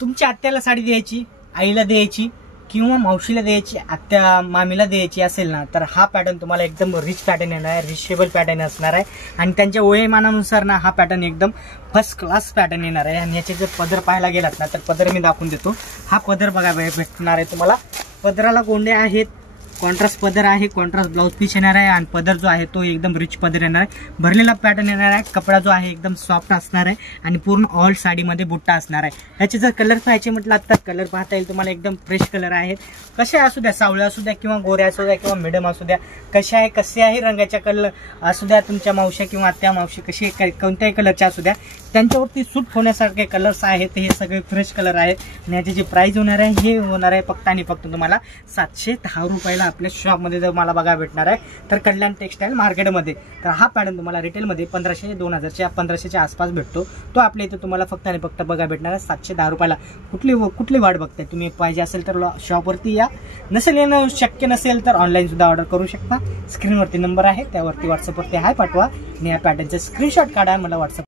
तुमच्या आत्याला साडी द्यायची, आईला द्यायची किंवा मावशीला द्यायची, आत्या मामीला द्यायची असेल ना, तर हा पॅटर्न तुम्हाला एकदम रिच पॅटर्न येणार आहे, रिचेबल पॅटर्न असणार आहे आणि त्यांच्या वयोमानानुसार ना हा पॅटर्न एकदम फर्स्ट क्लास पॅटर्न येणार आहे। आणि याचे जर पदर पाहायला गेलात ना, तर पदर मी दाखवून देतो। हा पदर बघा भेटणार आहे तुम्हाला। पदराला गोंडे आहेत, कॉन्ट्रास्ट पदर आहे, कॉन्ट्रास्ट ब्लाउज पीस येणार आहे आणि पदर जो आहे तो एकदम रिच पदर येणार आहे, भरलेला पॅटर्न येणार आहे। कपडा जो आहे एकदम सॉफ्ट असणार आहे आणि पूर्ण ऑल साडीमध्ये बुट्टा असणार आहे। ह्याचे जर कलर पाहायचे म्हटलं तर कलर पाहता येईल तुम्हाला, एकदम फ्रेश कलर आहेत। कशा असू द्या, सावळ्या असू द्या किंवा गोऱ्या असू द्या किंवा मिडम असू द्या, कशाही रंगाच्या कलर असू द्या, तुमच्या मावश्या किंवा आत्या मावशी कशी कोणत्याही कलरच्या असू द्या, त्यांच्यावरती सूट होण्यासारखे कलर्स आहेत। हे सगळे फ्रेश कलर आहेत आणि याची जी प्राइस होणार आहे हे होणार आहे फक्त आणि फक्त तुम्हाला 710 रुपयाला आपल्या शॉपमध्ये जर मला बघा भेटणार आहे तर कल्याण टेक्सटाईल मार्केटमध्ये। तर हा पॅटर्न तुम्हाला रिटेलमध्ये 1500 2000च्या 1500च्या आसपास भेटतो, तो आपल्या इथे तुम्हाला फक्त आणि फक्त बघा भेटणार आहे 710 रुपयाला। कुठली वाट बघताय तुम्ही? पाहिजे असेल तर शॉपवरती या, नसेल येणं शक्य नसेल तर ऑनलाईन सुद्धा ऑर्डर करू शकता। स्क्रीनवरती नंबर आहे, त्यावरती व्हॉट्सअपवरती हाय पाठवा आणि या पॅटर्नचे स्क्रीनशॉट काढा, मला व्हॉट्सअप